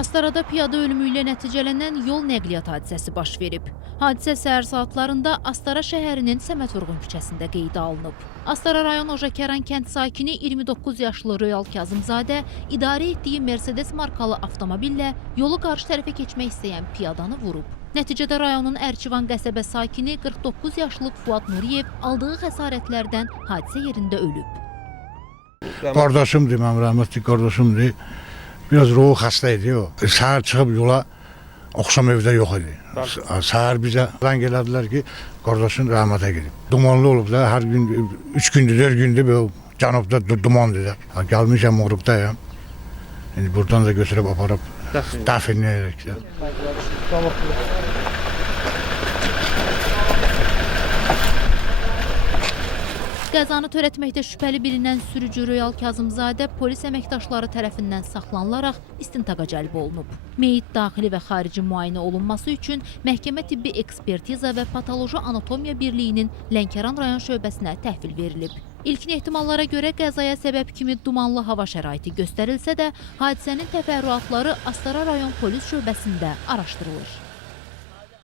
Astarada piyada ölümü ilə nəticələnən yol nəqliyyat hadisəsi baş verib. Hadisə səhər saatlarında Astara şəhərinin Səməd Vurğun küçəsində qeydə alınıb. Astara rayon Ojakəran kənd sakini 29 yaşlı Royal Kazımzadə idarə etdiyi Mercedes markalı avtomobillə yolu qarşı tərəfə keçmək istəyən piyadanı vurub. Nəticədə rayonun Ərkivan qəsəbə sakini 49 yaşlı Fuad Nuriyev aldığı xəsarətlərdən hadisə yerində ölüb. Qardaşımdır, mənim rəhmətli qardaşımdır. Biraz ruhu xəstə idi o. Səhər çıxıb yola, axşam evdə yox idi. Səhər bizə zəng elədilər ki, qardaşın rəhmətə gedib. Dumanlı olub da, hər gün, 3 gündür, 4 gündür cənubda dumandır da. Gəlmişəm, Uğruqdayım. İndi buradan da götürüb aparıb dəfn edək də. Qəzanı törətməkdə şübhəli bilinən sürücü Royal Kazımzadə polis əməkdaşları tərəfindən saxlanılaraq istintaqa cəlb olunub. Meyit daxili və xarici müayinə olunması üçün məhkəmə tibbi ekspertiza və patoloji anatomiya birliyinin Lənkəran rayon şöbəsinə təhvil verilib. İlkin ehtimallara görə qəzaya səbəb kimi dumanlı hava şəraiti göstərilsə də, hadisənin təfərrüatları Astara rayon polis şöbəsində araşdırılır.